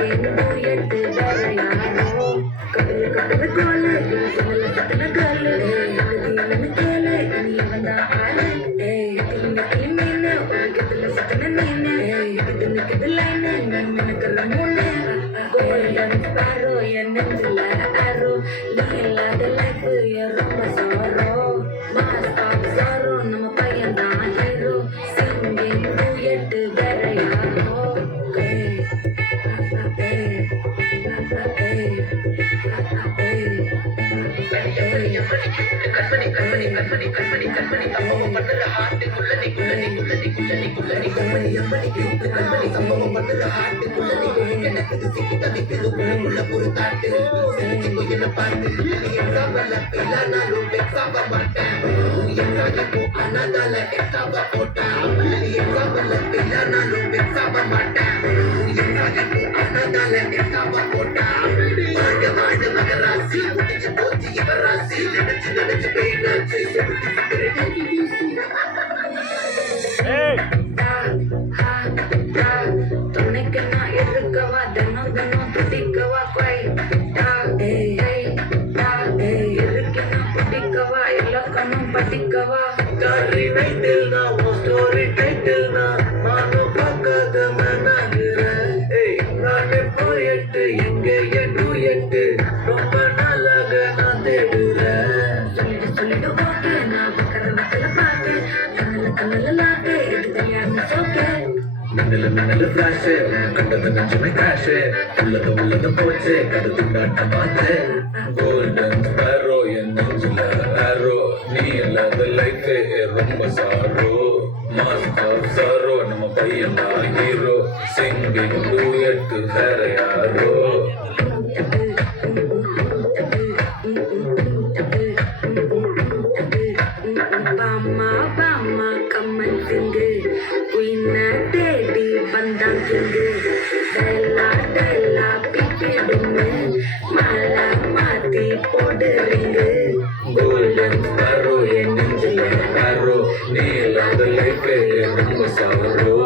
எட்டு வேற யாரோ கட்டுல கட்டுல கோலு கட்டுல கட்டுல கோலு கேளு இனி வந்தா ஆளு கிளி மீனு ஒரு கட்டுல சட்டன மீனு கிது லைனு நான் நினைக்கிற மூணு கோல்டன் ஸ்பாரோ என் நெஞ்சில ஆரோ நீ இல்லாத லைஃப் ரொம்ப சாரோ மாஸ் ஆஃப் சாரோ நம்ம பையன் தான் ஹீரோ சிங்கிங் எட்டு வேற யாரோ துணைக்கு நான் இருக்கவா தினம் தினம் துடிக்கவா இருக்கு நான் பிடிக்கவா இலக்கணம் படிக்கவா ஸ்டாரி டைட்டில் நான் உன் ஸ்டோரி டைட்டில் நான் நானும் பார்க்காத மேனாகிறேன் நானே போயிட்டு எங்கே எட்டு எட்டு ரொம்ப நாளாக நான் தேடுறேன் சொல்லிட்டு ஓகே நான் பக்கற வக்கல பாக்கு கண்ணல லாக்கு இது கல்யாணம் சோக்கே மின்னல ஃபிளாஷ் கண்டது நெஞ்சுமே கிராஷ் உள்ளது போச்சு கதை துண்டாட்ட பார்த்து கோல்டன் ஸ்பாரோ என் நெஞ்சில ஆரோ நீ இல்லாத லைஃப் ரொம்ப சாரோ மாஸ்க் ஆஃப் சாரோ நம்ம பையன் ஹீரோ சிங்கிங் டூயட் வேற யாரோ பாமா பாமா கம்மன் திங்கு குயின தேடி வந்தான் திங்கு டெல்லா பிடிடுன்னு மாலா மாத்தி போடுறீங்க கோல்டன் ஸ்பாரோ என் நெஞ்சில ஆரோ நீ இல்லாத லைஃப் ரொம்ப சாரோ